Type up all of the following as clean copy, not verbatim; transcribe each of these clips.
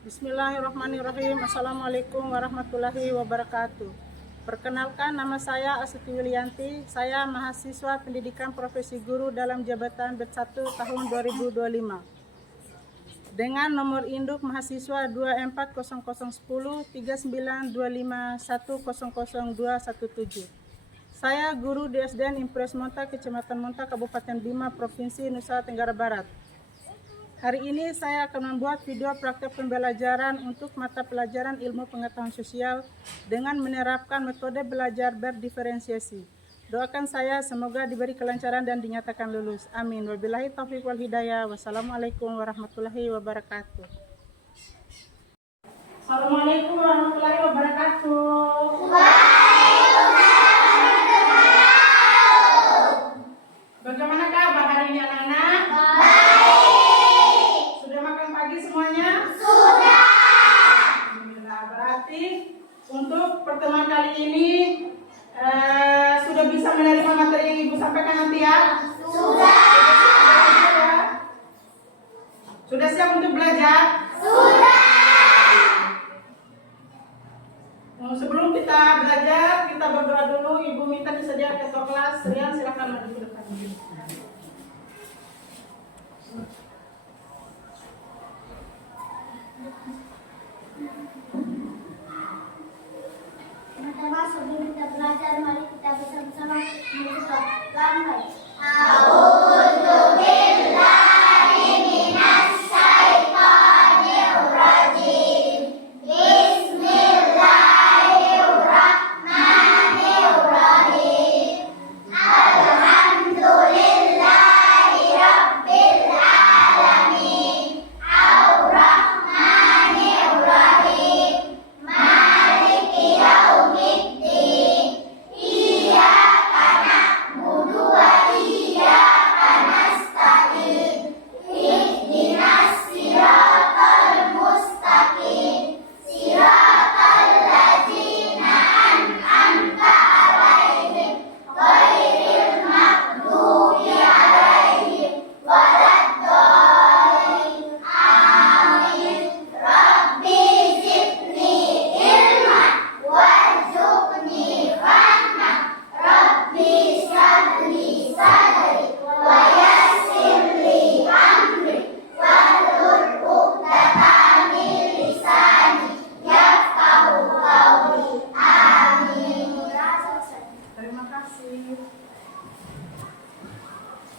Bismillahirrahmanirrahim. Assalamualaikum warahmatullahi wabarakatuh. Perkenalkan, nama saya Astuti Wilianti. Saya mahasiswa pendidikan profesi guru dalam jabatan Bet 1 tahun 2025. Dengan nomor induk mahasiswa 240013925100217. Saya guru di SDN Impres Monta, Kecamatan Monta, Kabupaten Bima, Provinsi Nusa Tenggara Barat. Hari ini saya akan membuat video praktek pembelajaran untuk mata pelajaran ilmu pengetahuan sosial dengan menerapkan metode belajar berdiferensiasi. Doakan saya semoga diberi kelancaran dan dinyatakan lulus. Amin. Wabillahi taufiq wal hidayah. Wassalamualaikum warahmatullahi wabarakatuh. Assalamualaikum warahmatullahi wabarakatuh. Bagaimana kabar hari ini anak-anak? Sudah makan pagi semuanya? Sudah. Alhamdulillah. Berarti untuk pertemuan kali ini sudah bisa menerima materi yang Ibu sampaikan nanti ya? Sudah. Sudah siap untuk belajar? Sudah. Sebelum kita belajar, kita berdoa dulu. Ibu minta disediakan ketua kelas. Rian, silakan maju ke depan. Teman-teman, sebelum kita belajar, mari kita bersama-sama membaca lantai.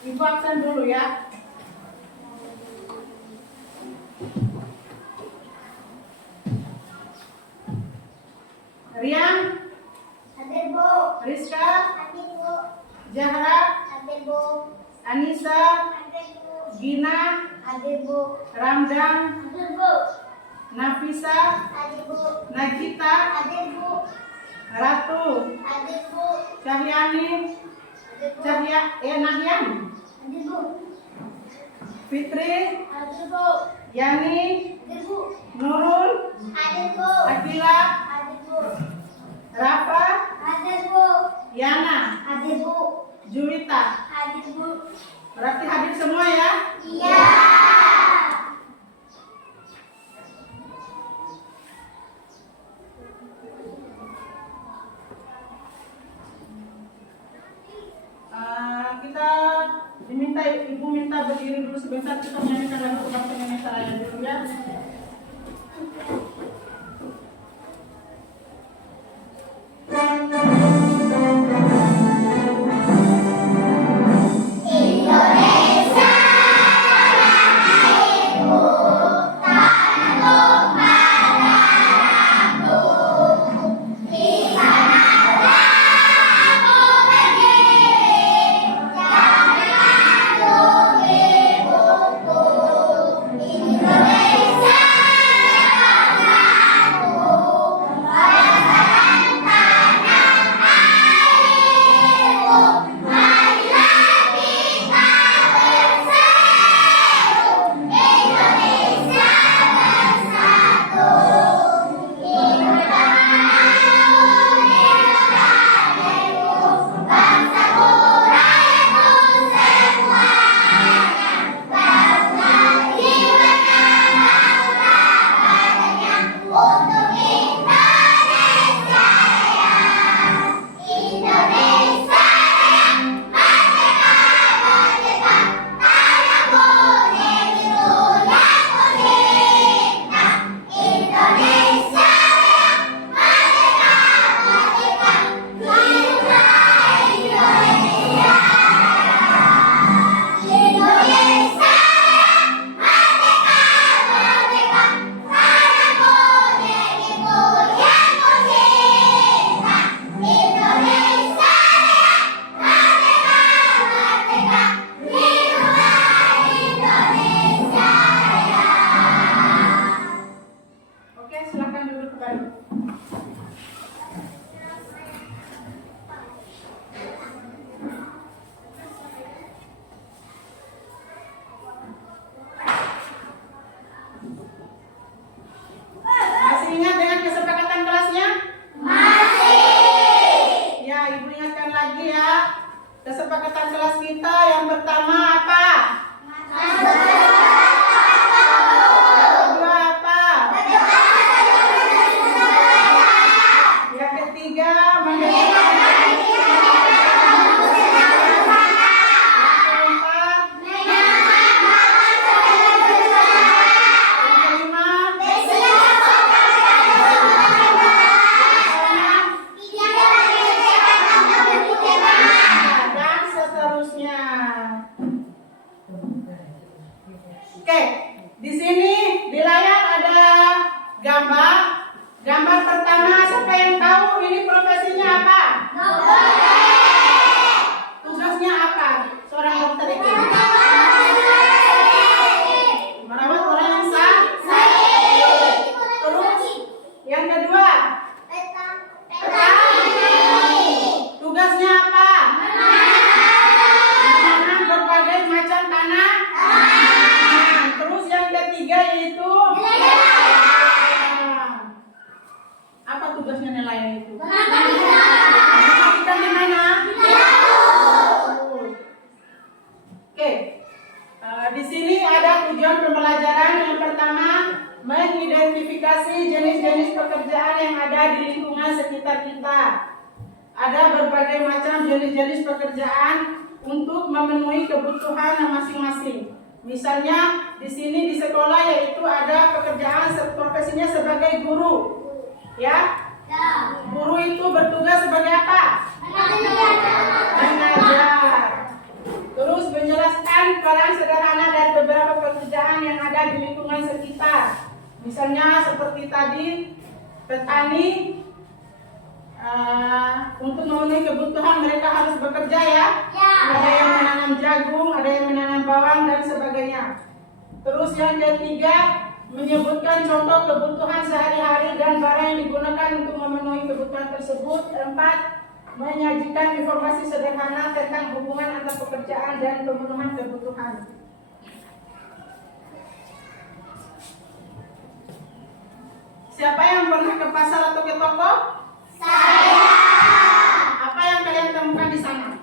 Ibu absen dulu ya. Rian, Hadir, Bu. Rizka, Hadir, Bu. Zahra, Hadir, Bu. Anissa, Hadir, Bu. Gina, Hadir, Bu. Ramdan, Hadir, Bu. Nafisa, Hadir, Bu. Najita, Hadir, Bu. Ratu, Hadir, Bu. Cahyani, Nahyan, Hadir, Bu. Fitri, Hadir, Bu. Yani, Hadir, Bu. Nurul, Hadir, Bu. Akila, Hadir, Bu. Rafa, Hadir, Bu. Yana, Hadir, Bu. Juwita. Hadir, Bu. Berarti hadir semua ya? Iya. Kita Ibu minta berdiri dulu sebentar, kita menyanyikan lagu Kebangsaan Indonesia Raya dulu ya. Indonesia silakan. Masih ingat dengan kesepakatan kelasnya? Ya, Ibu ingatkan lagi ya. Kesepakatan kelas kita yang pertama apa? Yang kedua apa? Yang ketiga mendengarkan. Yang keempat. Yang kelima. Dan seterusnya. Oke, di sini di layar ada gambar. Gambar pertama, siapa yang tahu ini profesinya apa? Tugasnya apa? Seorang dokter itu merawat orang yang sakit. Terus yang kedua, tugasnya apa? Menanam berbagai macam tanah. Terus yang ketiga yaitu apa tugasnya nelayan itu? Kita di mana? Oke. Di sini ada tujuan pembelajaran. Yang pertama, mengidentifikasi jenis-jenis pekerjaan yang ada di lingkungan sekitar kita. Ada berbagai macam jenis-jenis pekerjaan untuk memenuhi kebutuhan masing-masing. Misalnya di sini di sekolah yaitu ada pekerjaan profesinya sebagai guru. Ya? Guru itu bertugas sebagai apa? Mengajar. Terus menjelaskan peran sederhana dan beberapa pekerjaan yang ada di lingkungan sekitar. Misalnya seperti tadi petani, untuk memenuhi kebutuhan mereka harus bekerja ya. Ada yang menanam jagung, ada yang menanam bawang dan sebagainya. Terus yang ketiga, menyebutkan contoh kebutuhan sehari-hari dan barang yang digunakan untuk memenuhi kebutuhan tersebut. 4. Menyajikan informasi sederhana tentang hubungan antar pekerjaan dan pemenuhan kebutuhan. Siapa yang pernah ke pasar atau ke toko? Saya. Apa yang kalian temukan di sana?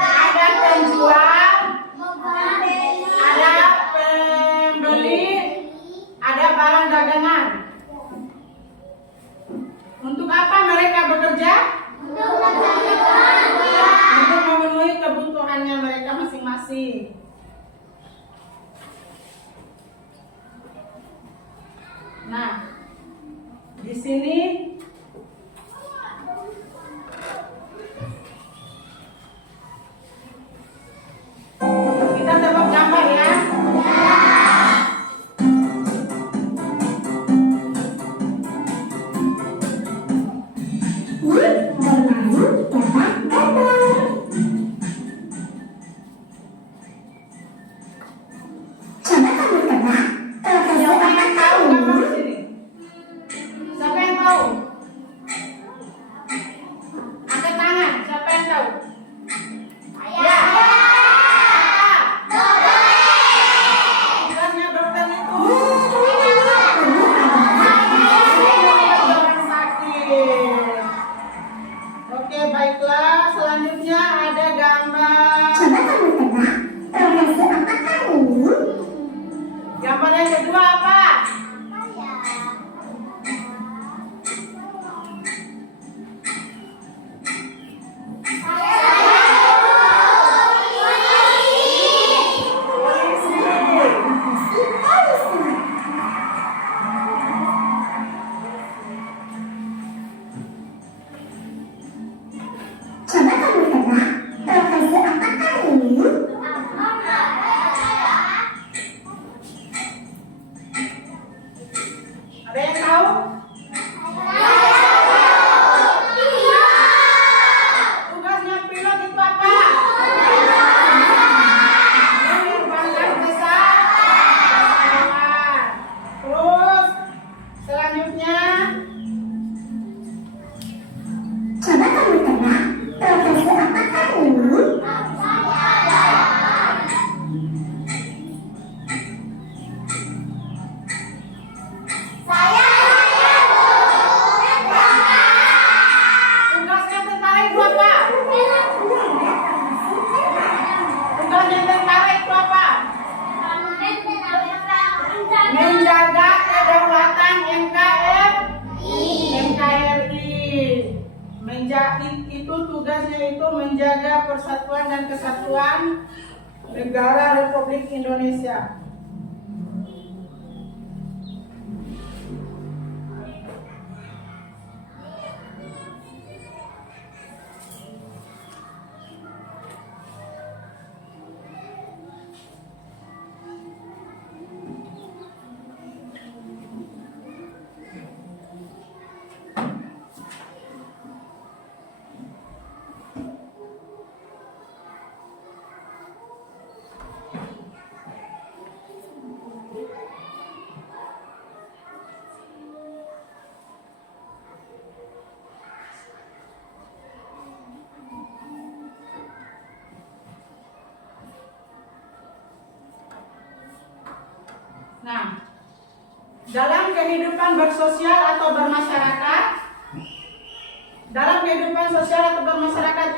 Ada penjual, ada pembeli, ada barang dagangan. Untuk apa mereka bekerja? Untuk memenuhi kebutuhannya mereka masing-masing. Nah, di sini kita dapat gambar ya. Siapa yang tahu gambar di sini? Siapa yang tahu? yaitu menjaga persatuan dan kesatuan negara Republik Indonesia. Nah, dalam kehidupan bersosial atau bermasyarakat,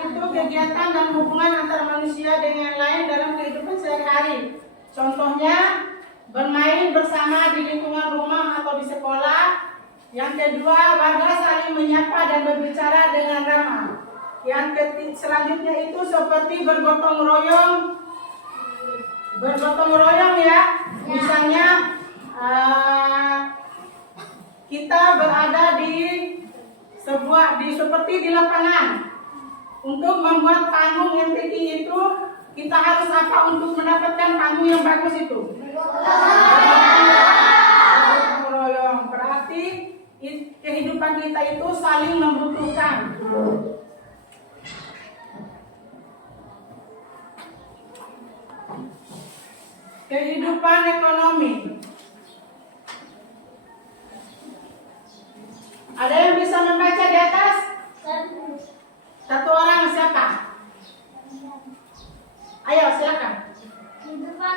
itu kegiatan dan hubungan antara manusia dengan yang lain dalam kehidupan sehari-hari. Contohnya, bermain bersama di lingkungan rumah atau di sekolah. Yang kedua, warga saling menyapa dan berbicara dengan ramah. Selanjutnya itu seperti bergotong royong ya. Misalnya kita berada seperti di lapangan. Untuk membuat panggung yang tinggi itu, kita harus apa untuk mendapatkan panggung yang bagus itu? Bergotong royong. Berarti kehidupan kita itu saling membutuhkan. Kehidupan ekonomi. Ada yang bisa membaca di atas? Satu orang, siapa? Ayo silakan. Kehidupan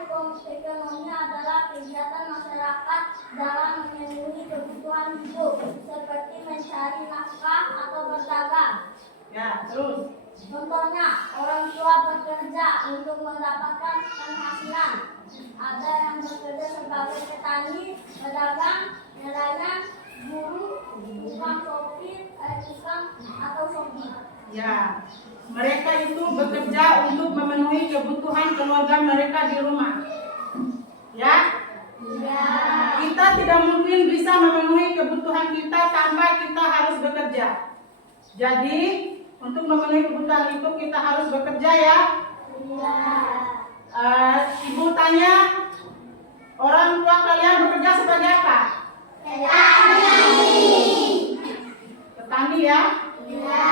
ekonomi adalah kegiatan masyarakat dalam memenuhi kebutuhan hidup, seperti mencari nafkah atau berdagang. Ya, terus. Contohnya, orang tua bekerja untuk mendapatkan penghasilan. Ada yang bekerja sebagai petani, pedagang, nelayan, guru, tukang sopir, tukang atau sopir. Ya, mereka itu bekerja untuk memenuhi kebutuhan keluarga mereka di rumah. Ya? Ya. Kita tidak mungkin bisa memenuhi kebutuhan kita tanpa kita harus bekerja. Jadi, untuk memenuhi kebutuhan itu kita harus bekerja ya. Ibu tanya, orang tua kalian bekerja sebagai apa? Petani ya? Ya.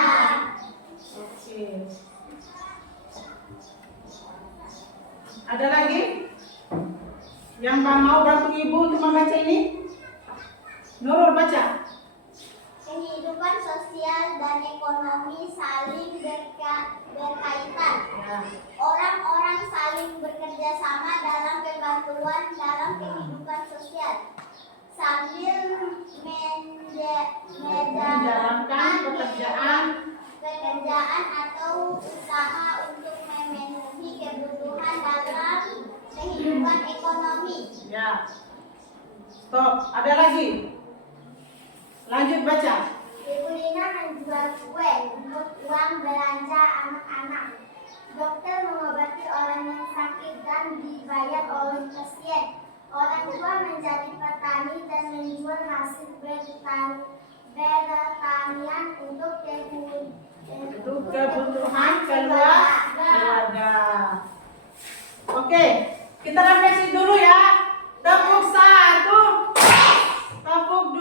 Oke. Ada lagi yang mau bantu ibu untuk membaca ini? Nurul baca. Kehidupan sosial dan ekonomi saling berkaitan. Ya. Orang-orang saling bekerja sama dalam kebantuan dalam kehidupan sosial sambil menjalankan pekerjaan atau usaha untuk memenuhi kebutuhan dalam kehidupan ekonomi. Ya. Stop. Ada lagi? Lanjut baca. Ibu Lina menjual kue untuk uang belanja anak-anak. Dokter mengobati orang yang sakit dan dibayar oleh pasien. Orang tua menjadi petani dan menjual hasil pertanian untuk kebutuhan keluarga. Oke, kita refleksi dulu ya. Tepuk 1, tepuk 2,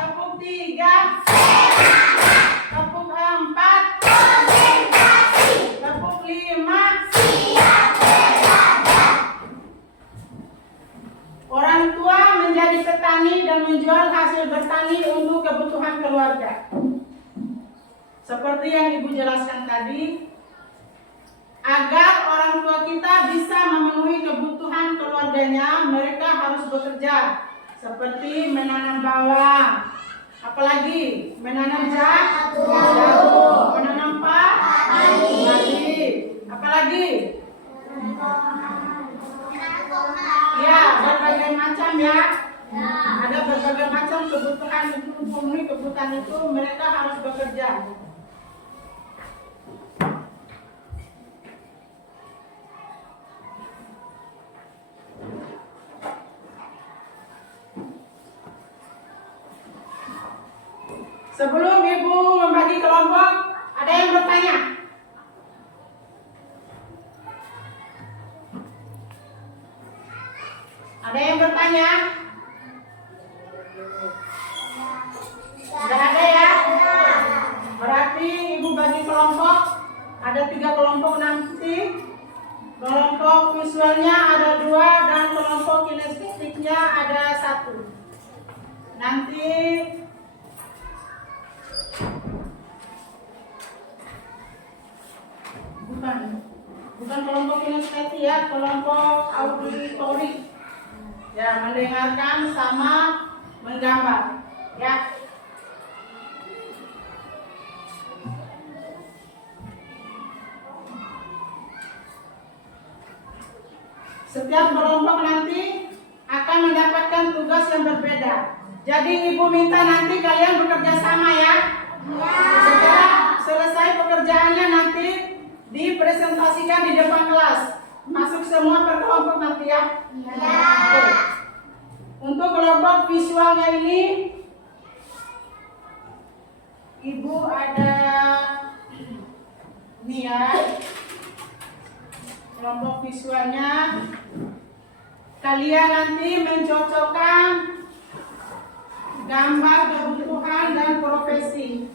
tepuk 3, tepuk 4, tepuk 5. Orang tua menjadi petani dan menjual hasil bertani untuk kebutuhan keluarga. Seperti yang Ibu jelaskan tadi, agar orang tua kita bisa memenuhi kebutuhan keluarganya, mereka harus bekerja. Seperti menanam bawang, apalagi menanam jagung, menanam padi, apalagi ya berbagai macam ya. Ada berbagai macam kebutuhan itu, memenuhi kebutuhan itu mereka harus bekerja. Sebelum Ibu membagi kelompok, ada yang bertanya? Ada yang bertanya? Tidak ada ya? Berarti Ibu bagi kelompok, ada 3 kelompok nanti. Kelompok visualnya ada 2 dan kelompok kinestetiknya ada 1. Nanti bukan kelompok kinestetik ya, kelompok auditori. Ya, mendengarkan sama menggambar. Ya. Setiap kelompok nanti akan mendapatkan tugas yang berbeda. Jadi Ibu minta nanti kalian bekerja sama ya. Setelah selesai pekerjaannya nanti dipresentasikan di depan kelas. Masuk semua per kelompok nanti ya. Oke. Untuk kelompok visualnya ini, Ibu ada ini ya. Kelompok visualnya, kalian nanti mencocokkan gambar kebutuhan dan profesi.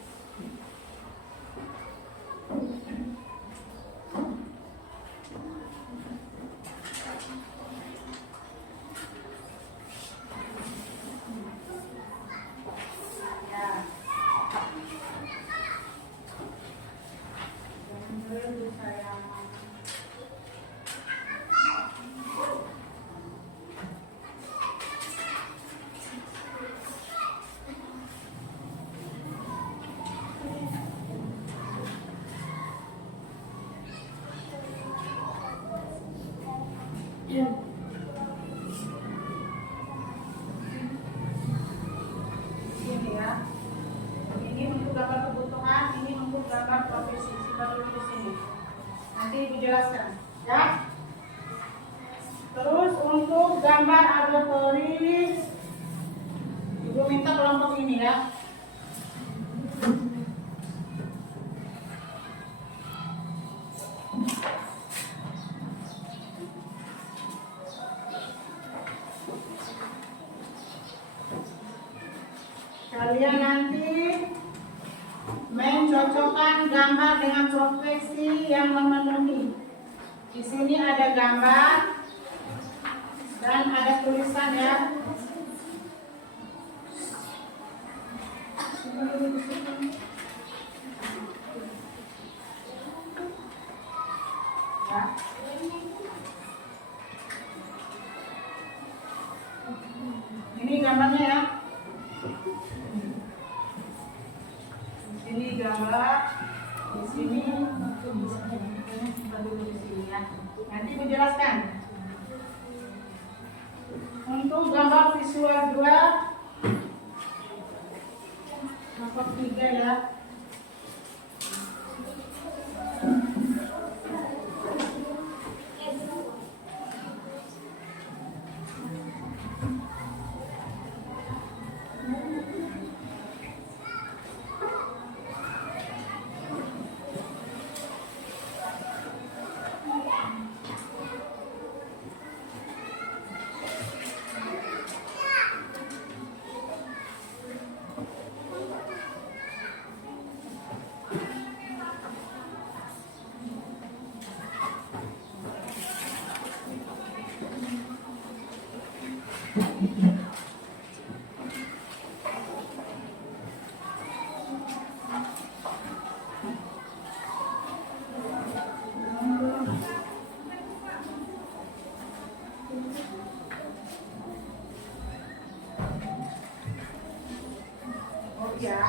Ini ya. Ini untuk gambar kebutuhan, ini untuk gambar profesi. Simpan dulu di sini. Nanti Ibu jelaskan, ya. Terus untuk gambar auditoris, Ibu minta kelompok ini ya. Kalian nanti mencocokkan gambar dengan profesi yang memenuhi. Di sini ada gambar dan ada tulisan ya. Ya. Ini gambarnya ya. Ini gambar, di sini, ya. Nanti Ibu jelaskan. Untuk gambar visual 2, kelompok 3 ya. Ya.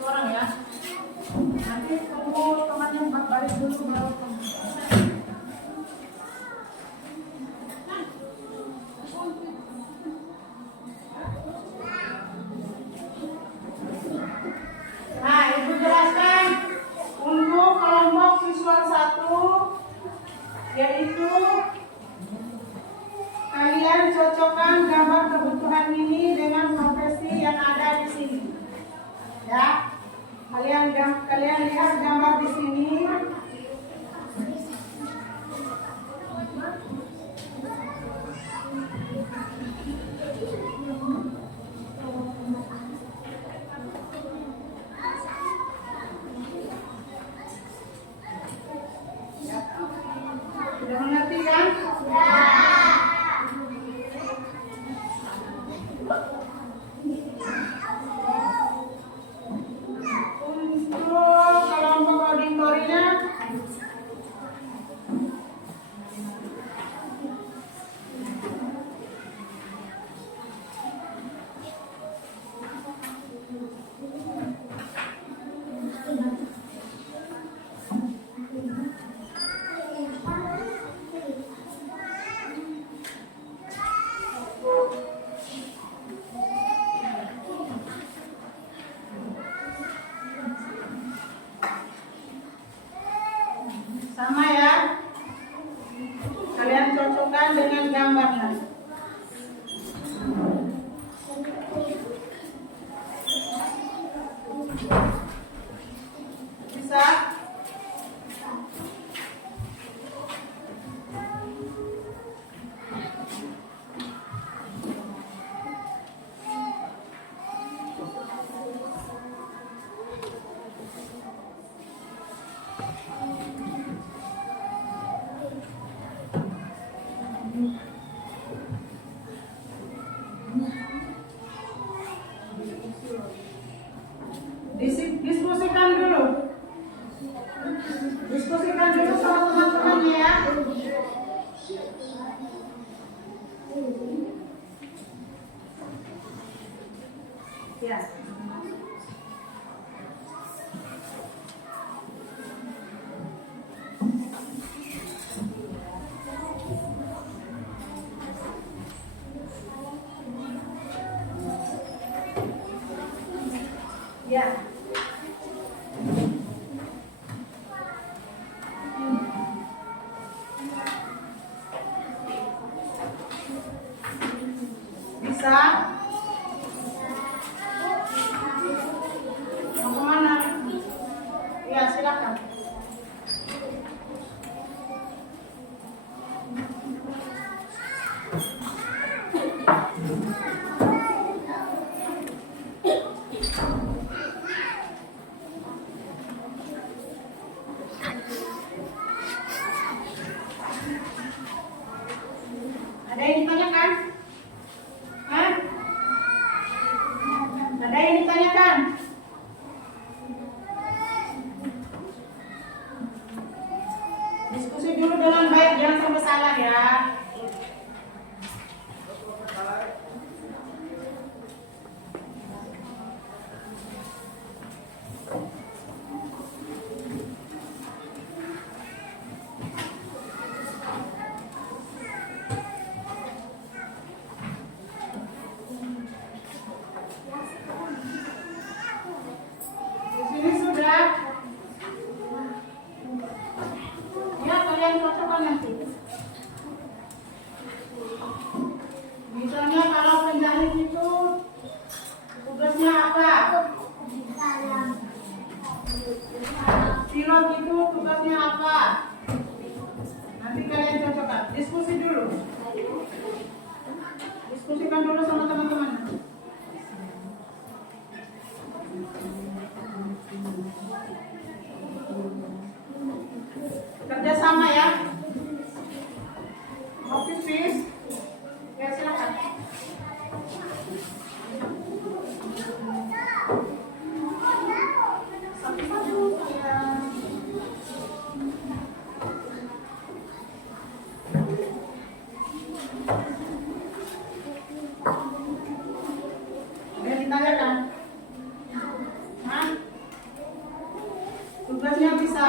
Orang ya. Nanti tunggu temannya baris dulu Ya, kalian lihat gambar di sini. Sudah mengerti kan? Untuk kelompok auditorinya, sama ya. Kalian cocokkan dengan gambarnya. Bisa? Diskusikan dulu. Diskusikan dulu sama teman-temannya ya. Ya. Ya. Bisa? Mau kemana? Ya, silakan. Ada yang ditanyakan? Hah? Ada yang ditanyakan? Diskusi dulu dengan baik, jangan sampai salah ya. Di sini sudah. Ya, kalian cocokkan nanti. Misalnya kalau penjahit itu tugasnya apa? Pilot itu tugasnya apa? Nanti kalian cocokkan. Diskusi dulu. Diskusikan dulu sama teman-teman. Kerjasama ya. Mau pipis? Ya, silakan. Satu-satu ya. Ada yang ditanyakan? Hah? Tugasnya bisa?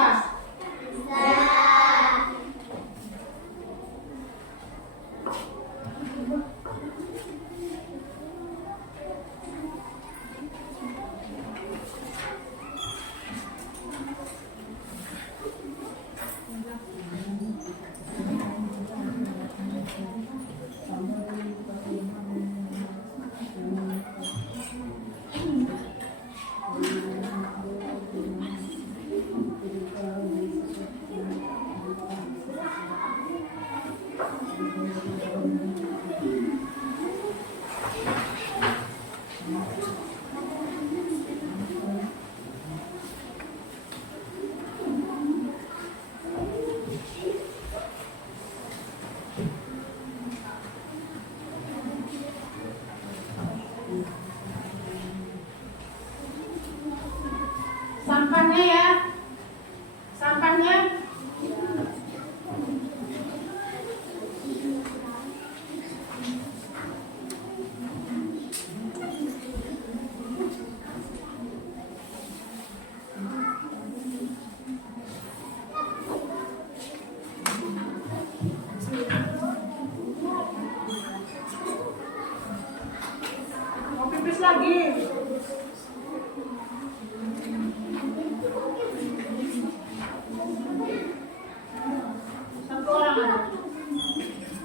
sampahnya ya. Sampahnya. Mau pipis lagi. Satu orang aja.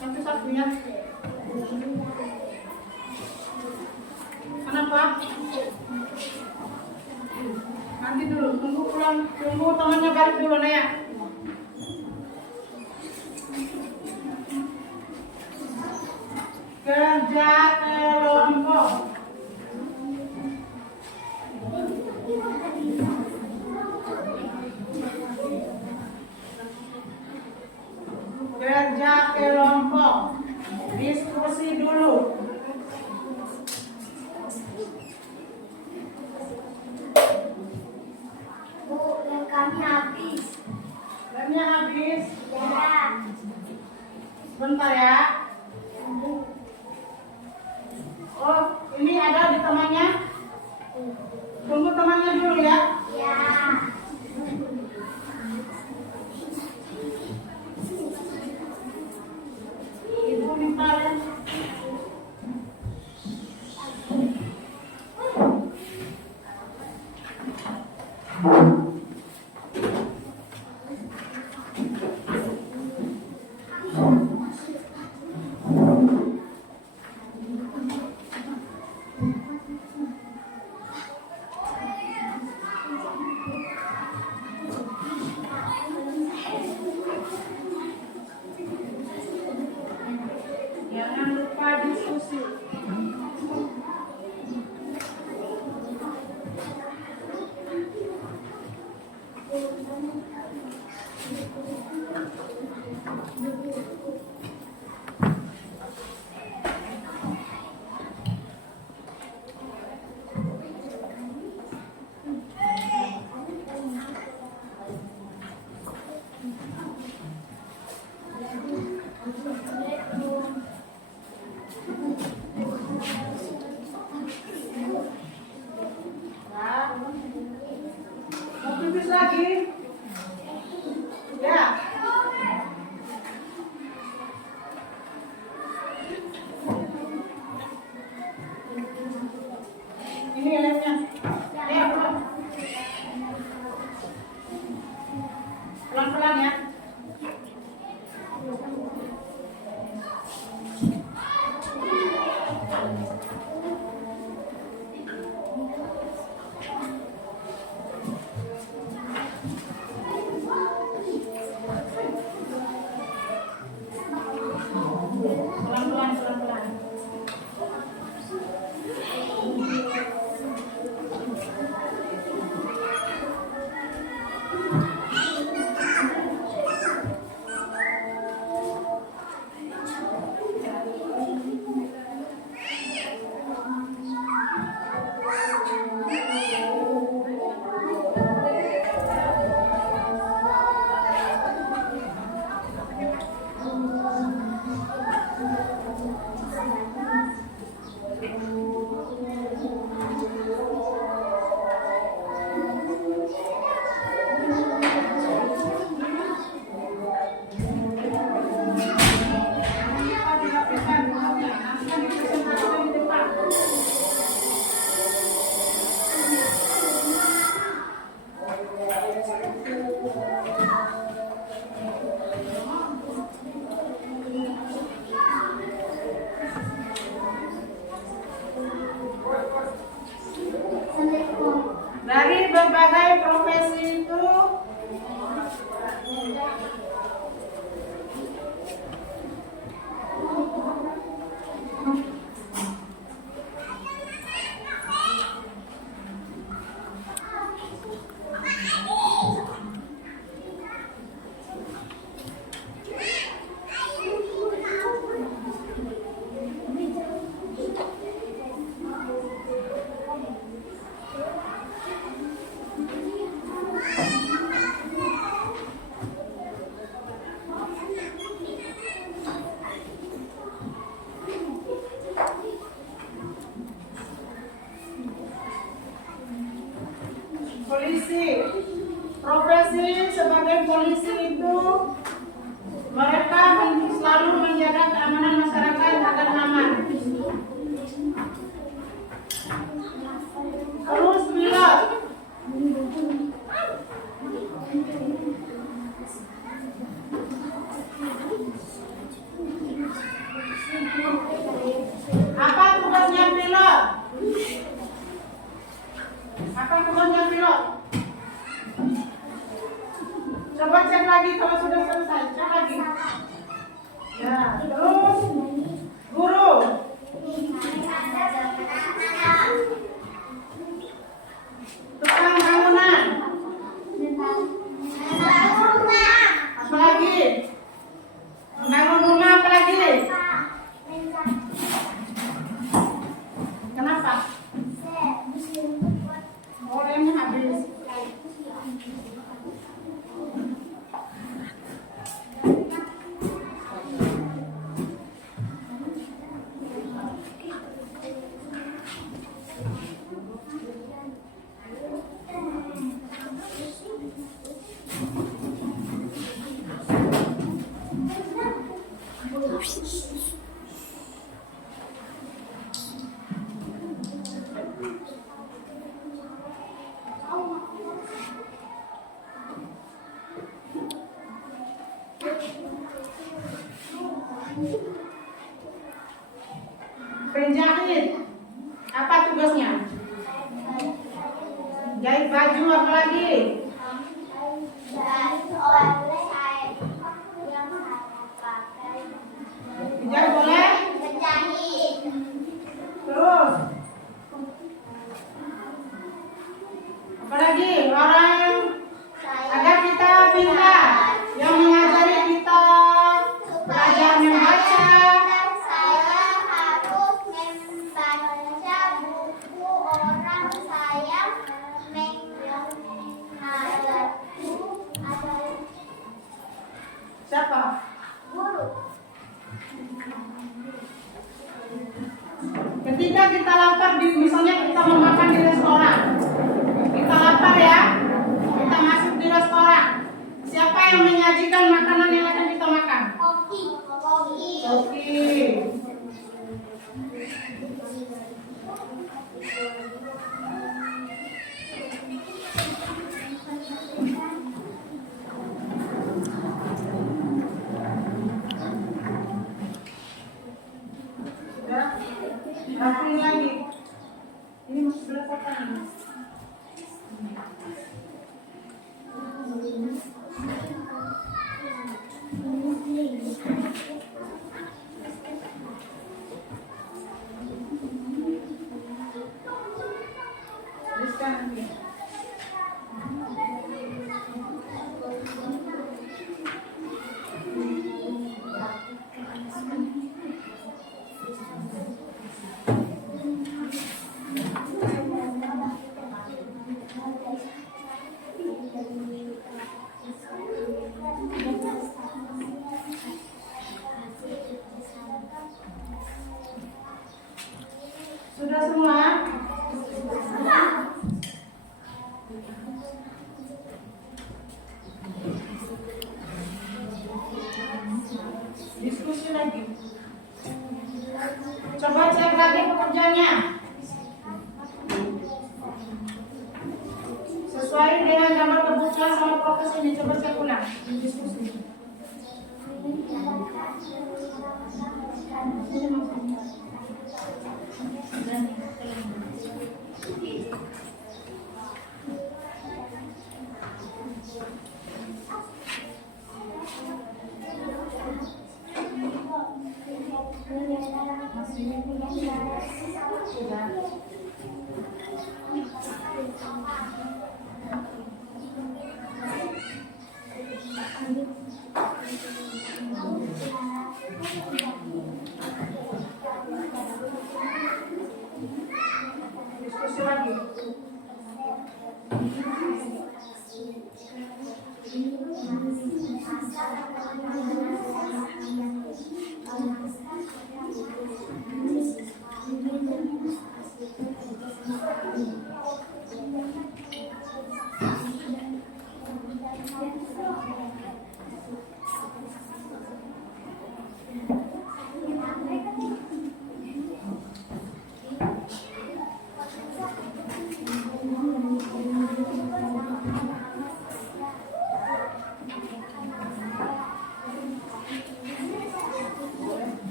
Satu-satu ya. Kenapa? Nanti dulu, tunggu pulang, tunggu temannya balik dulu Naya. Kerja kelompok. Kerja kelompok. Diskusi dulu. Bu, yang kami habis. Lemnya habis. Ya. Bentar ya. Oh, ini ada di temannya. Tunggu temannya dulu ya. Ya. Ibu minta ya. Jangan lupa diskusi. Ya. Mau pipis lagi? Ya. Ini lemnya. Ya, pulang. Pelan-pelan ya. Pelan-pelan, pelan-pelan. Dari berbagai profesi itu Polisi. Profesi sebagai polisi itu mereka selalu menjaga keamanan masyarakat agar aman. Terus pilot. Apa tugasnya pilot? Apa tugasnya pilot? Coba cek lagi kalau sudah selesai. Cek lagi. Ya, terus guru. Tukang bangunan. Apa lagi? Bangun rumah apa lagi? Kenapa? Orangnya habis. Penjahit, apa tugasnya? Jahit baju apa lagi? Dijahit boleh? Terus apa lagi? Orang agar kita pintar, yang mengajari kita belajar membaca. Siapa? Guru. Ketika kita lapar, misalnya kita mau makan di restoran, kita lapar ya, kita masuk di restoran. Siapa yang menyajikan makanan yang akan kita makan? Koki. Koki. Rapi lagi. Ini masih belepotan ini. Tuliskan nanti. Sudah semua? Diskusi lagi. Coba cek lagi pekerjaannya. Sesuai dengan gambar kebutuhan sama prokes ini. Coba cek ulang. Diskusi. Diskusi lagi.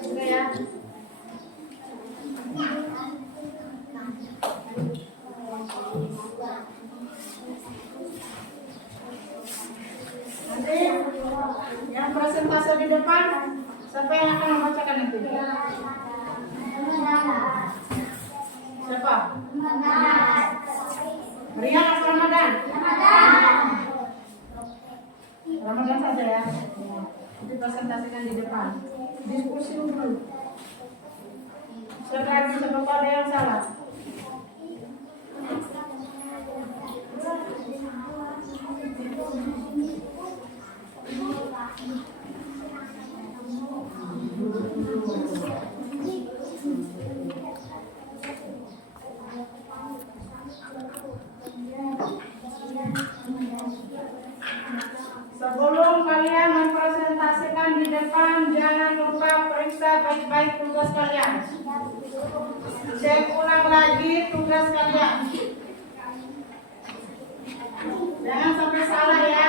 Oke ya. Nanti yang presentase di depan, siapa yang akan membacakan itu? Siapa? Rian atau Ramadan? Ramadan saja ya. Nanti presentasikan di depan. Diskusi dulu. Siapa ada yang salah? Sebelum kalian mempresentasikan di depan, jangan lupa periksa baik-baik tugas kalian. Cek ulang lagi tugas kalian. Jangan sampai salah ya.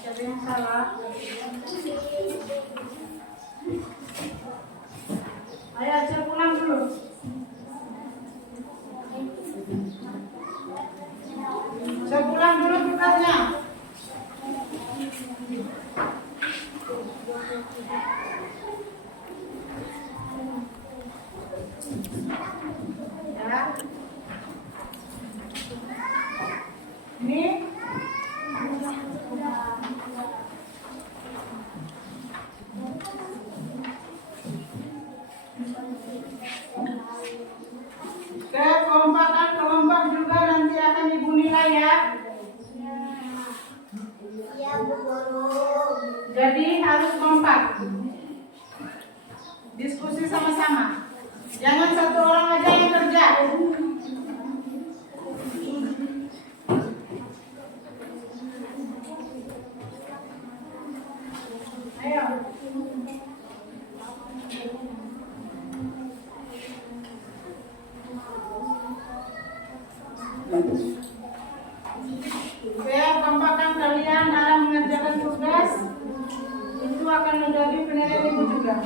Siapa yang salah? Ayo cek ulang dulu. Cek ulang dulu tugasnya. Ya. Ini kekompakan kelompok juga nanti akan ibu nilai ya. Iya, Bu Guru. Jadi harus kompak. Diskusi sama-sama. Jangan satu orang aja yang kerja. Ayo. Saya kompakan kalian dalam mengerjakan tugas itu akan menjadi penilaian ibu juga.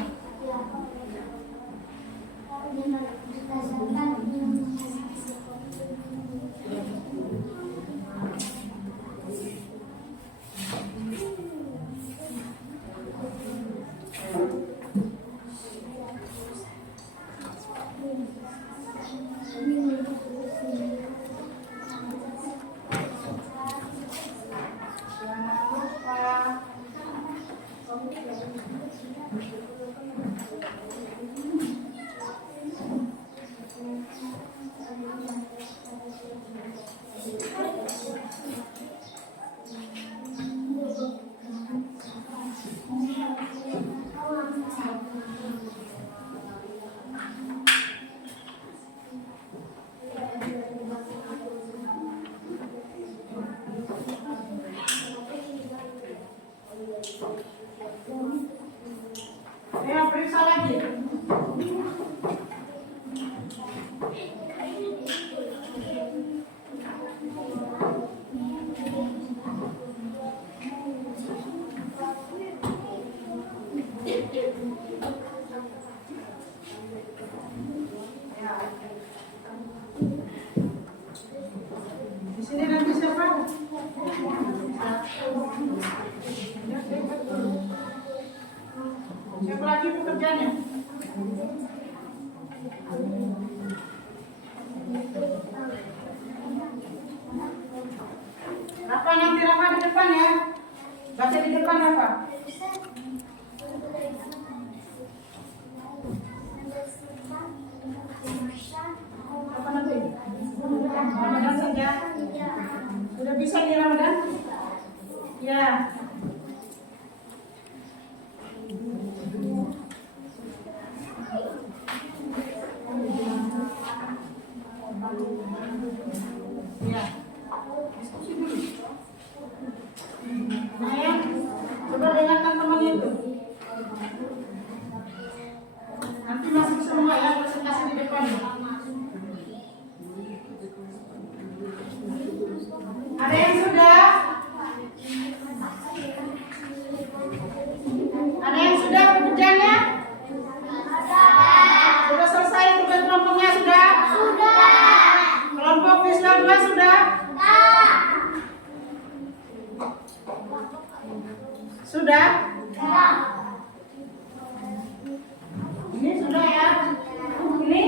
Jangan lupa. Ayo periksa lagi. Di sini nanti siapa? Siapa lagi pekerjanya? Apa nanti Baca di depan apa? Apa nanti? Ramadan saja. Sudah bisa di Ramadan? Ya. Ya. Diskusi dulu. Sayang, coba dengarkan temannya itu. Nanti masuk semua ya presentasi di depan. Ada yang sudah? Ada yang sudah pekerjaannya? Sudah selesai tugas kelompoknya sudah? Kelompok visual 2 sudah? Sudah? Ini sudah ya? Ini?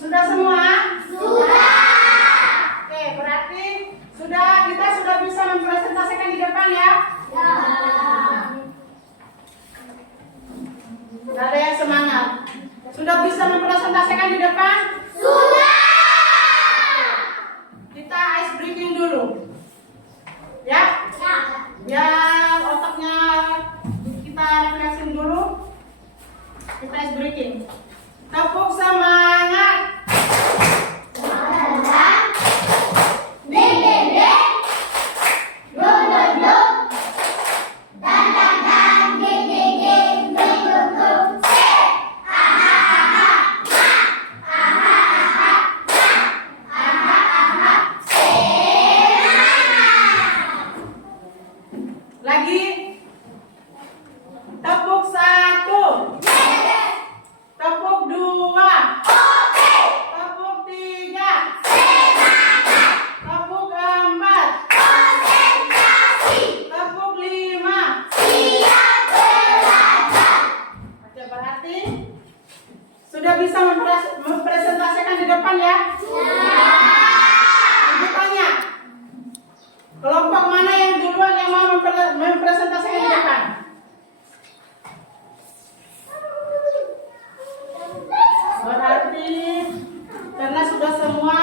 Sudah semua? Oke, berarti kita sudah bisa mempresentasikan di depan ya? Gak ada yang semangat. Sudah bisa mempresentasikan di depan? Kita ice breaking dulu. Ya? Biar otaknya kita refreshing dulu. Kita ice breaking. Tepuk semangat. Lagi. Tepuk 1. Tepuk 2. Tepuk 3. Tepuk 4. Tepuk 5. Oke, berarti sudah bisa mempresentasikan di depan ya? Ibu tanya, kelompok mana yang duluan yang mau mempresentasikan di depan? Berarti karena sudah semua,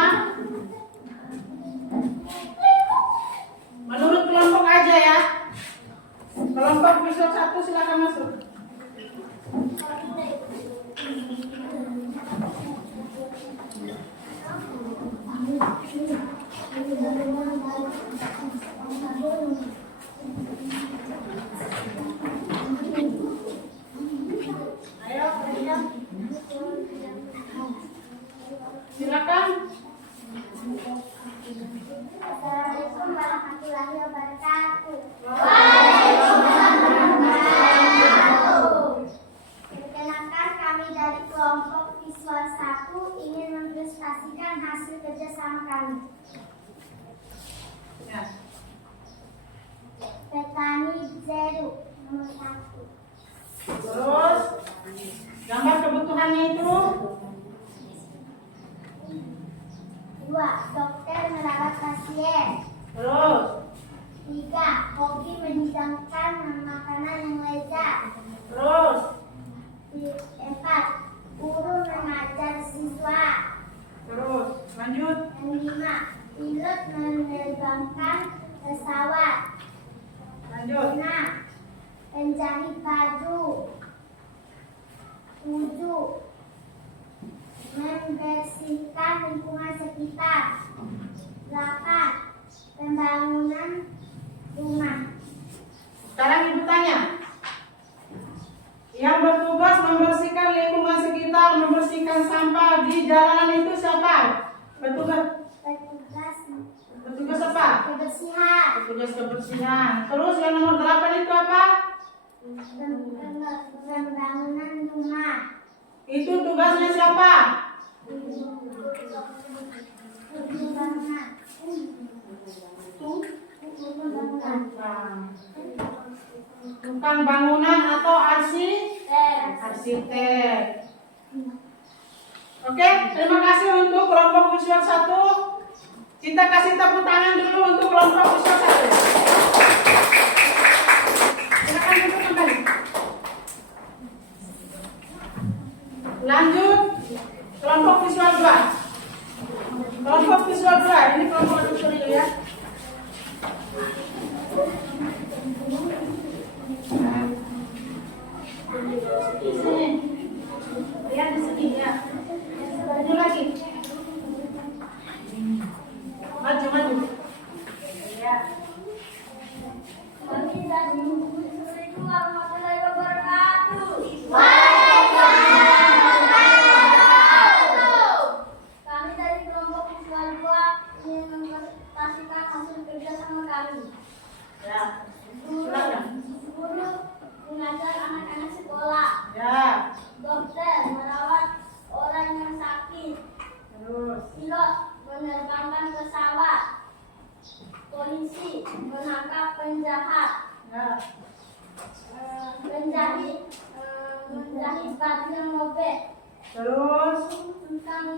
menurut kelompok aja ya. Kelompok visual 1 silakan masuk. Ayo, silakan. Assalamualaikum warahmatullahi wabarakatuh. Perkenalkan, kami dari kelompok visual 1 ingin mempresentasikan hasil kerjasama kami. Ya. Petani Zeru nomor 1. Terus gambar kebutuhannya itu. 2. Dokter merawat pasien. Terus 3. Hobi menghidangkan makanan yang lezat. terus 4. Guru mengajar siswa. terus lanjut. Yang 5. Pilot menerbangkan pesawat. Lanjut. 6. Penjahit baju. 7. Membersihkan lingkungan sekitar. 8. Pembangunan rumah. Sekarang ibu tanya, yang bertugas membersihkan lingkungan sekitar, membersihkan sampah di jalanan itu siapa? kebersihan. Terus yang nomor 8 itu apa? Pembangunan rumah. Itu tugasnya siapa? Tukang bangunan atau arsitek. Oke, terima kasih untuk kelompok visual 1. Kita kasih tepuk tangan dulu untuk kelompok visual 1. Silakan duduk kembali. Lanjut kelompok visual 2. Kelompok visual 2, ini kelompok tutorial ya. Di sini. Lihat di sini ya. Maju lagi. Maju. Ya. Assalamualaikum warahmatullahi wabarakatuh. Kami dari kelompok visual 2 ingin mempresentasikan hasil kerja sama kami. Ya. Silakan. Guru mengajar anak-anak sekolah. Ya. Dokter merawat orang yang sakit. Terus. Pilot menerbangkan pesawat. Polisi menangkap penjahat. Ya. Menjahit baju yang robek. Terus. Tukang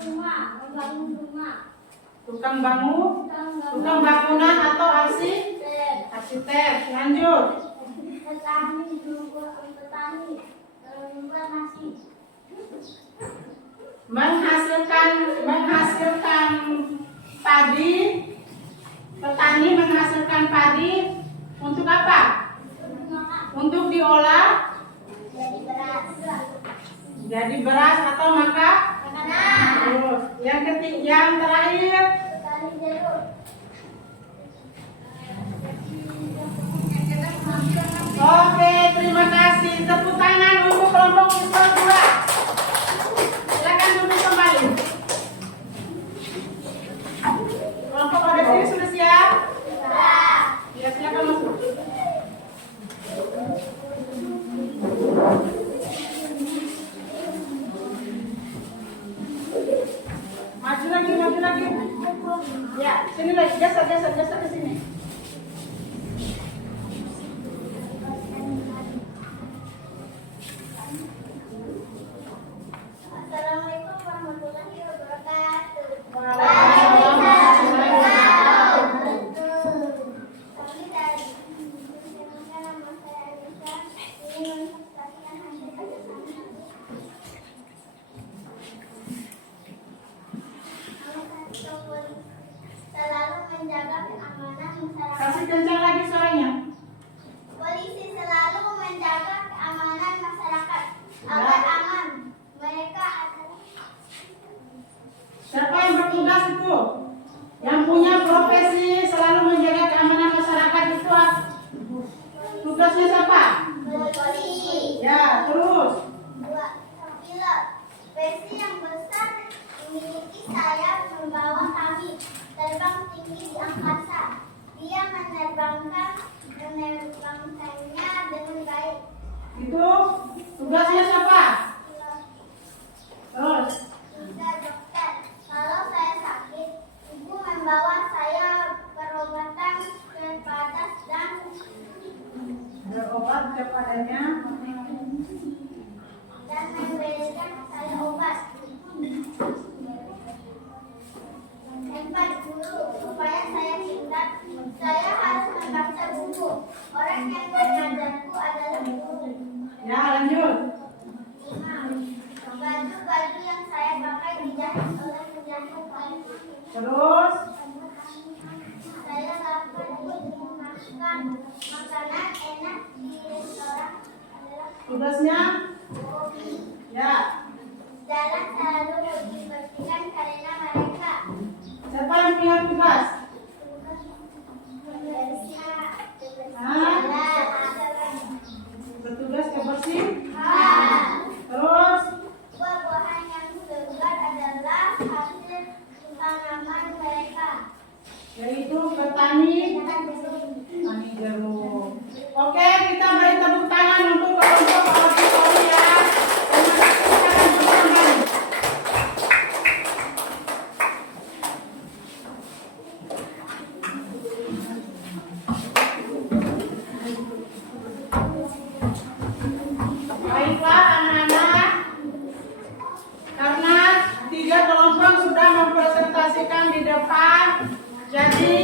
rumah membangun rumah. Tukang bangunan atau arsitek. Lanjut. Petani membuat nasi. Menghasilkan padi. Petani menghasilkan padi untuk apa? Untuk diolah jadi beras atau makanan. Terus yang terakhir. Petani jeruk. Oke, terima kasih. Tepuk tangan untuk kelompok visual 2. Silakan duduk kembali. Kelompok ada sini sudah siap? Ya, silakan masuk. Maju lagi. Ya, sini lagi. Geser ke sini. Assalamualaikum warahmatullahi wabarakatuh. Kami dari nama saya Anissa ingin mempresentasikan hasil kerja sama kami. Selalu menjaga keamanan masyarakat. Kasih kencang lagi suaranya. Polisi selalu menjaga keamanan masyarakat agar aman. Mereka adalah Siapa yang bertugas itu? Yang punya profesi selalu menjaga keamanan masyarakat itu tugasnya siapa? polisi. Ya, terus. 2. Pilot. Besi yang besar memiliki sayap membawa kami terbang tinggi di angkasa. Dia menerbangkannya dengan baik. Itu tugasnya siapa? Terus. 3. Dokter. Kalau saya sakit, ibu membawa saya perobatan kepada dan Berobat kepadanya. memberikan saya obat. 4. Guru. Supaya saya pintar, saya harus membaca buku. Orang yang mengajarku adalah guru. Ya, lanjut. 5. Baju yang saya pakai dijahit oleh penjahit. Terus. Saya dapat makan makanan enak di restoran adalah Tugasnya? kopi. Ya. Jalan selalu dibersihkan karena mereka Siapa yang punya tugas? Bertugas kebersih. Terus. Buah-buahan yang segar adalah hasil tanaman mereka. Yaitu petani. tiga kelompok sudah mempresentasikan di depan. Jadi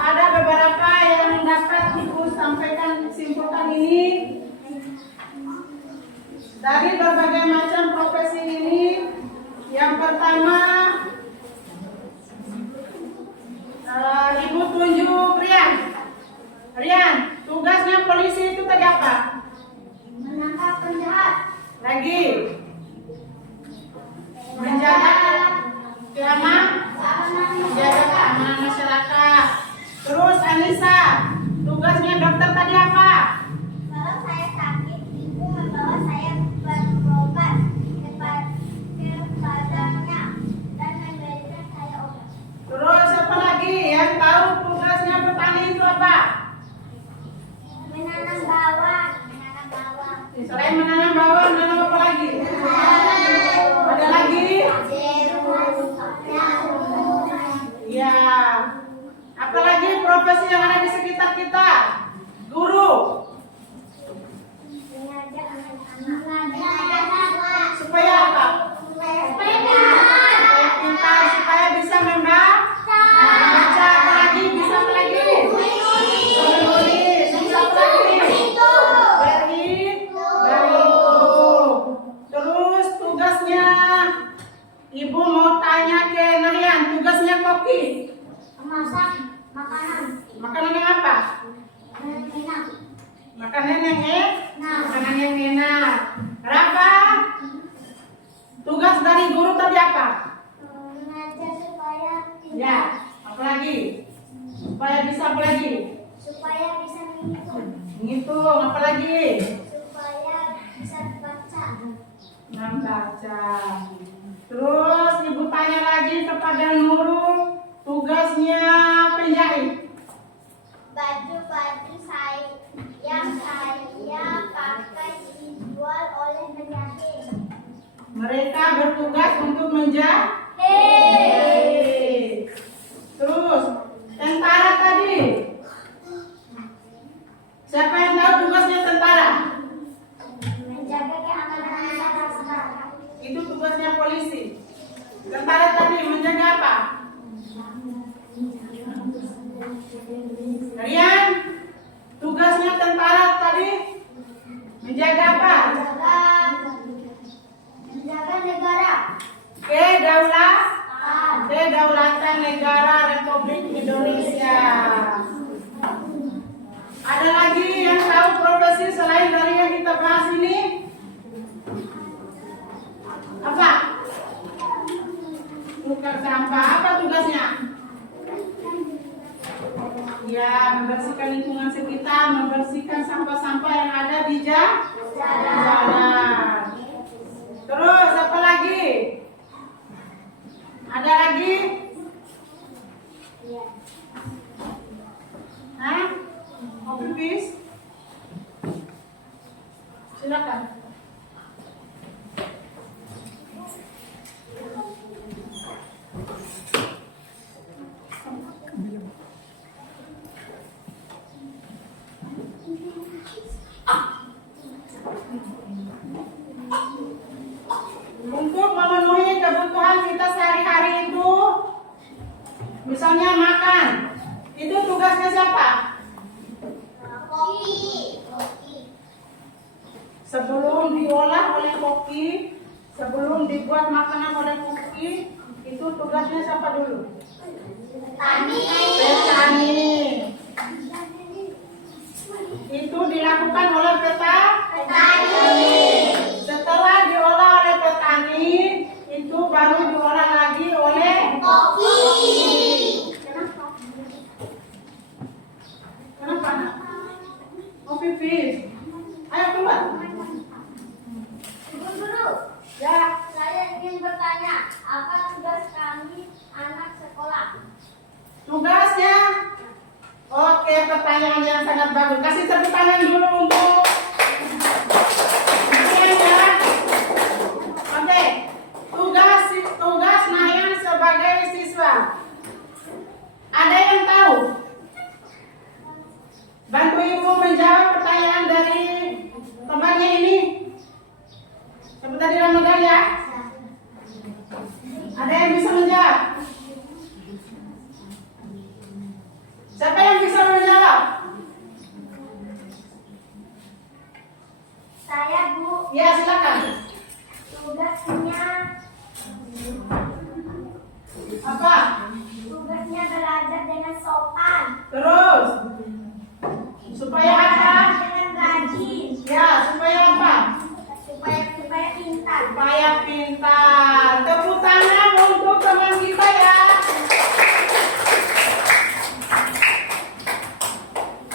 ada beberapa yang dapat Ibu sampaikan, simpulkan ini dari berbagai macam profesi ini. Yang pertama, Ibu tunjuk Rian. Rian, tugasnya polisi itu tadi apa? Menangkap penjahat. Lagi menjaga keamanan, menjaga keamanan masyarakat. Terus Anissa, tugasnya dokter tadi apa? Kalau saya sakit, ibu membawa saya berobat kepadanya dan memberikan saya obat. Terus apa lagi? Yang tahu tugasnya petani itu apa? Menanam bawang. Menanam bawang. Selain menanam bawang, menanam apa lagi? Ada lagi? Ya. Apalagi profesi yang ada di sekitar kita? Guru. Supaya apa? Supaya pintar, supaya bisa membaca. Apalagi bisa apalagi? Menulis. Bisa apalagi? Berhitung. Terus tugasnya, Ibu mau tanya ke Nahyan, tugasnya koki. Memasak makanan. Makanan yang apa? Enak. Makanan yang makanan yang enak. Rafa, tugas dari guru tadi apa? Mengajar supaya Ya, apa lagi? Supaya bisa apa lagi? supaya bisa menghitung. Ngitung, apa lagi? Supaya bisa baca. Membaca. Terus Ibu tanya lagi kepada Nurul, tugasnya penjahit. Baju-baju yang saya pakai dijual oleh penjahit. Mereka bertugas untuk menjahit. Terus tentara tadi. Siapa yang tahu tugasnya tentara? Menjaga keamanan masyarakat. Itu tugasnya polisi. Tentara tadi menjaga apa? Rian, tugasnya tentara tadi menjaga apa? Menjaga negara. Kedaulatan negara Republik Indonesia. Ada lagi yang tahu profesi selain dari yang kita bahas ini? Apa? Tukar sampah. Apa tugasnya? Ya, membersihkan lingkungan sekitar, membersihkan sampah-sampah yang ada di jalan. Terus apa lagi? Ada lagi? Hah? Kopi bis? Silakan. Untuk memenuhi kebutuhan kita sehari-hari itu, misalnya makan, itu tugasnya siapa? Koki. Sebelum diolah oleh koki, sebelum dibuat makanan oleh koki, itu tugasnya siapa dulu? Petani. Itu dilakukan oleh petani. Setelah diolah oleh petani, itu baru diolah lagi oleh Koki. Kenapa? Kopi bis. Ayo keluar. Ibu guru, Ya, saya ingin bertanya, apa tugas kami anak sekolah? tugasnya. Oke, pertanyaan yang sangat bagus. Kasih tepuk tangan dulu untuk ya. Oke, tugas Nahyan sebagai siswa. Ada yang tahu? Bantu Ibu menjawab pertanyaan dari temannya ini. Sebentar di Ramadan ya. Ada yang bisa menjawab? Siapa yang bisa menjawab? Saya, Bu. Ya, silakan. Tugasnya Apa? Tugasnya belajar dengan sopan. Terus? Supaya apa? Dengan rajin. Ya, supaya apa? Supaya pintar. Supaya pintar. Tepuk tangan untuk teman kita ya.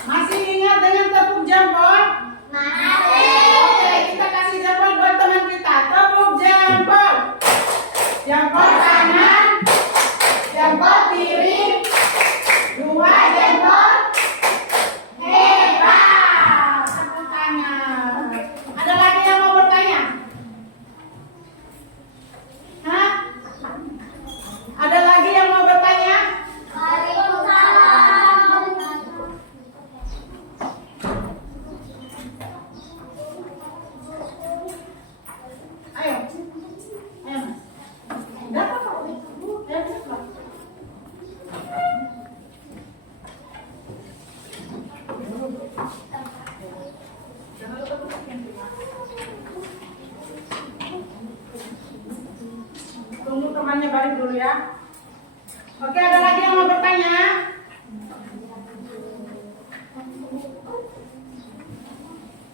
Masih ingat dengan tepuk jempol? Mari. Oke, kita kasih jempol buat teman kita. Tepuk jempol. Jempol kanan, jempol kiri, dua jempol. Hebat. Tepuk tangan. Ada lagi yang mau bertanya? Hah? Ada lagi yang mau bertanya? Waalaikumsalam. Ayo. Ayo. Dapat kok. Ayo cepat. Tunggu temannya balik dulu ya. Oke, ada lagi yang mau bertanya?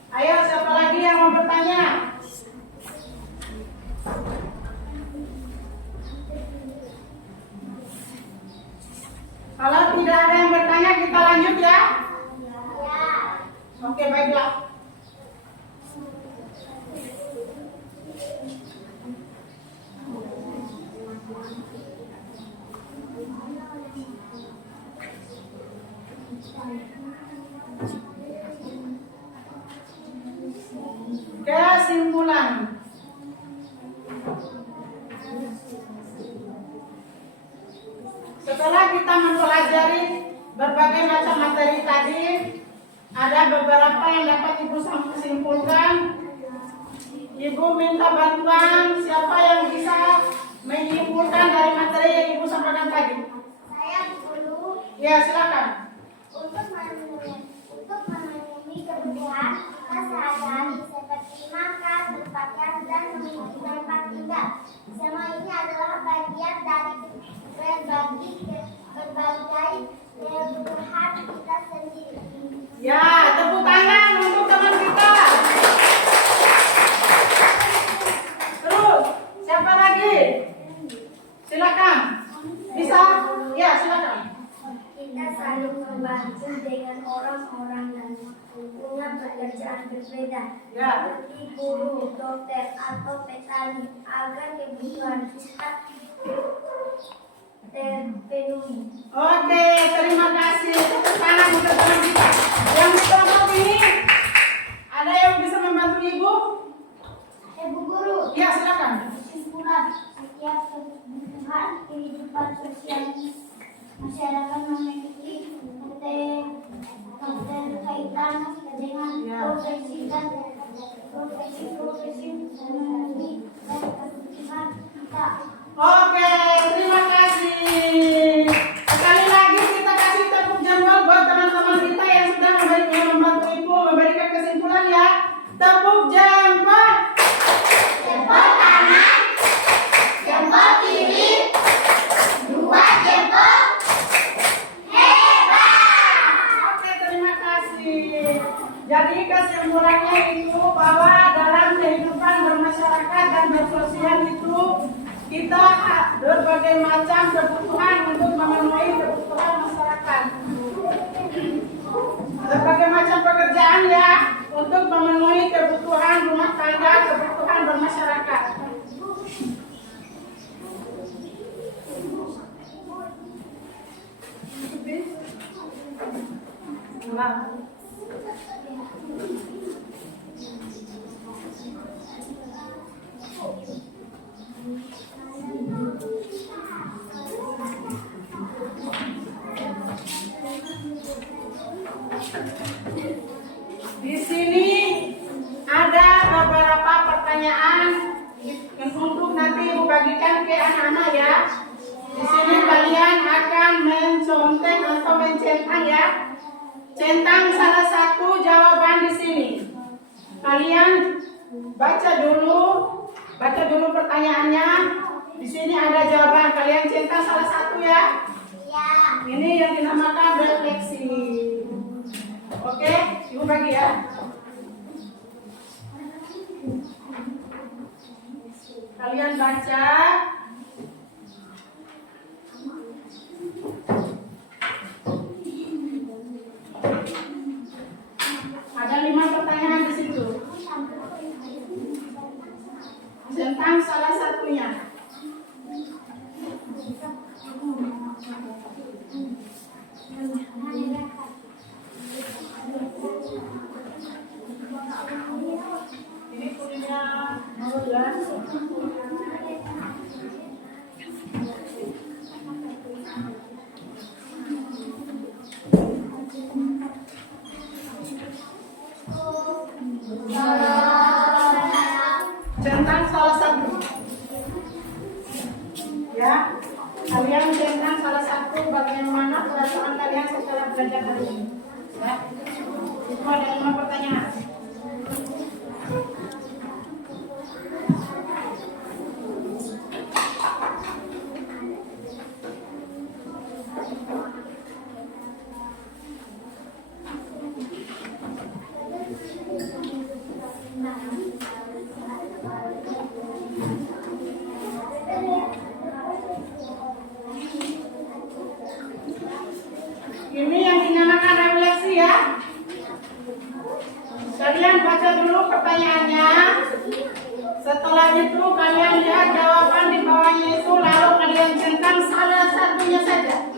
Ayo, siapa lagi yang mau bertanya? Kalau tidak ada yang bertanya, kita lanjut ya. Oke, baiklah. Kesimpulan. Setelah kita mempelajari berbagai macam materi tadi, ada beberapa yang dapat Ibu simpulkan. Ibu minta bantuan siapa yang bisa menyimpulkan dari materi yang Ibu sampaikan tadi. Saya dulu Ya, silakan. untuk memenuhi kebutuhan kita sehari-hari seperti makan, berpakaian, dan memiliki tempat tinggal. Semua ini adalah bagian dari berbagai kebutuhan kita sendiri. Ya, tepuk tangan untuk teman kita. Terus, siapa lagi? Silakan. Bisa? Ya, silakan. Kita saling membantu dengan orang-orang yang punya pekerjaan berbeda, Ya. seperti guru, dokter, atau petani, agar kebutuhan kita terpenuhi. Oke, terima kasih. Tepuk tangan untuk teman kita. Yang di kelompok ini, ada yang bisa membantu Ibu? Bu Guru, Ya, silakan. kesimpulan setiap kebutuhan kehidupan sosial masyarakat memiliki keterkaitan dengan Ya. profesi sehari-hari dan kebutuhan kita. Oke, terima kasih. Sekali lagi kita kasih tepuk jempol buat teman-teman kita yang sudah membantu Ibu memberikan kesimpulan ya. Tepuk jempol. Jempol kanan, jempol kiri, dua jempol. Hebat! Oke, terima kasih. Jadi kesimpulannya itu bahwa dalam kehidupan bermasyarakat dan bersosial itu kita berbagai macam kebutuhan untuk memenuhi kebutuhan masyarakat. Berbagai macam pekerjaan ya untuk memenuhi kebutuhan rumah tangga, kebutuhan bermasyarakat. Nah. Di sini ada beberapa pertanyaan untuk nanti Ibu bagikan ke anak-anak ya. Di sini kalian akan mencontek atau mencentang ya. Centang salah satu jawaban di sini. Kalian baca dulu pertanyaannya. Di sini ada jawaban. Kalian centang salah satu ya. Ya. Ini yang dinamakan refleksi. Oke, Ibu bagi ya. Kalian baca. Ada 5 pertanyaan di situ. Tentang salah satunya. Ini punya nomor ya. Centang salah satu. Ya, kalian centang salah satu bagaimana perasaan kalian setelah belajar hari ini. Ya, itu ada 5 pertanyaan. Ini yang dinamakan refleksi ya. Kalian baca dulu pertanyaannya. Setelah itu kalian lihat jawaban di bawahnya itu, lalu kalian centang salah satunya saja.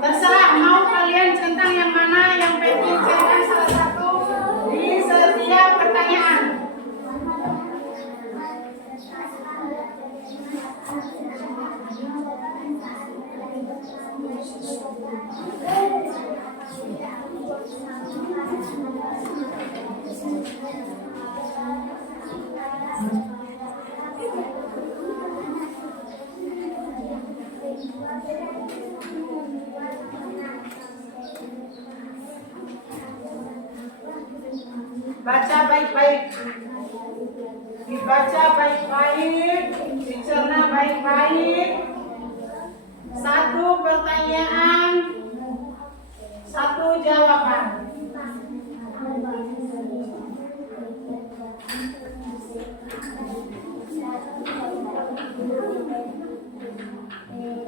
Terserah mau kalian centang yang mana, yang penting centang salah satu di setiap pertanyaan. Baca baik-baik, dibaca baik-baik, dicerna baik-baik. Satu pertanyaan, satu jawaban.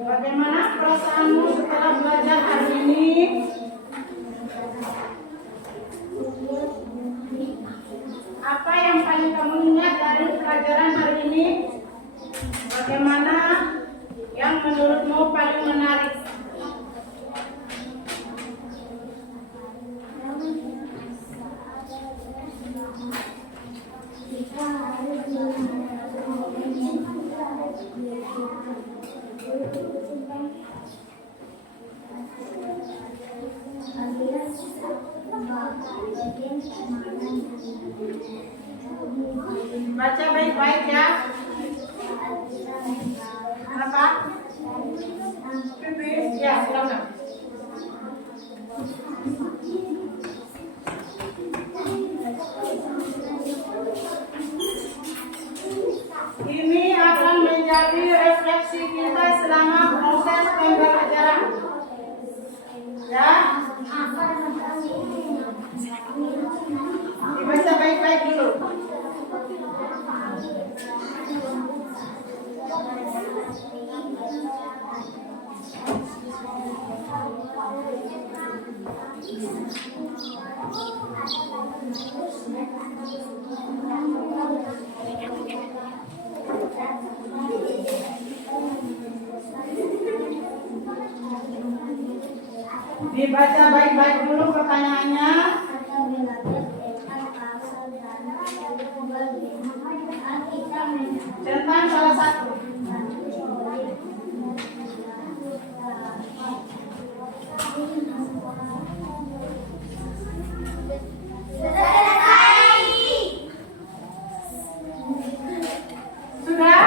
Bagaimana perasaanmu setelah belajar hari ini? Apa yang paling kamu ingat dari pelajaran hari ini? Bagaimana yang menurutmu paling menarik? Baca baik-baik ya. Apa? Pipi? Ya, silakan. Ini akan menjadi refleksi kita selama proses pembelajaran. Ya. Dibaca baik-baik dulu. Dibaca baik-baik dulu pertanyaannya. Centang salah satu. Sudah?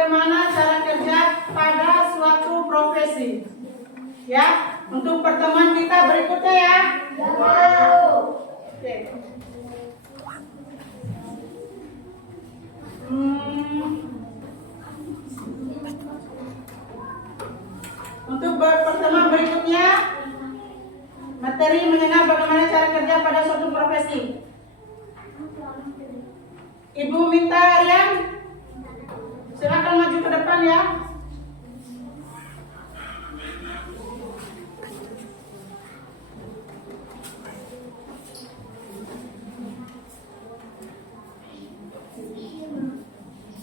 bagaimana cara kerja pada suatu profesi. Ya, untuk pertemuan kita berikutnya ya. Oke. Untuk pertemuan berikutnya, materi mengenal bagaimana cara kerja pada suatu profesi. Ibu minta Rian, silakan maju ke depan ya.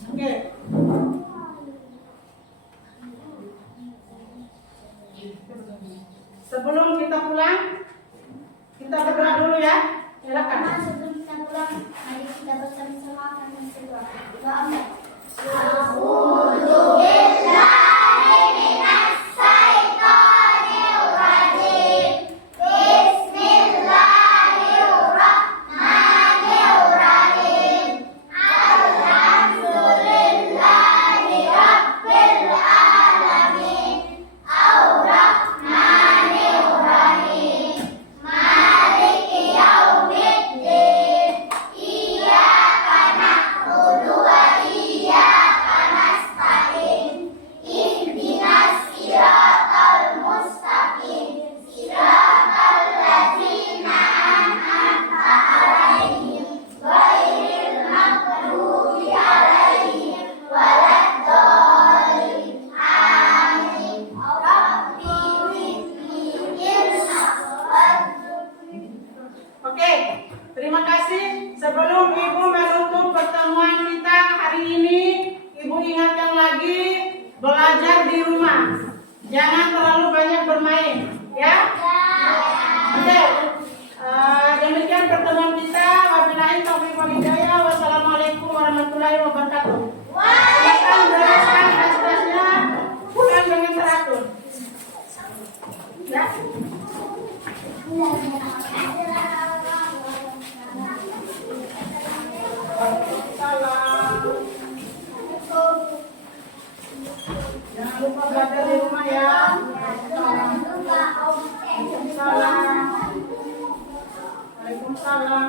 Oke. Sebelum kita pulang, kita berdoa dulu ya. Silakan. Sebelum kita pulang, mari kita bersama-sama akan berdoa. Doa. Oke, terima kasih. Sebelum Ibu menutup pertemuan kita hari ini, Ibu ingatkan lagi belajar di rumah. Jangan terlalu banyak bermain, ya. Oke. Demikian pertemuan kita. Wabillahi taufiq wal hidayah. Wassalamualaikum warahmatullahi wabarakatuh. Silakan bereskan tas-tasnya, pulang dengan teratur. Ya. Jangan lupa belajar di rumah ya. Waalaikumsalam.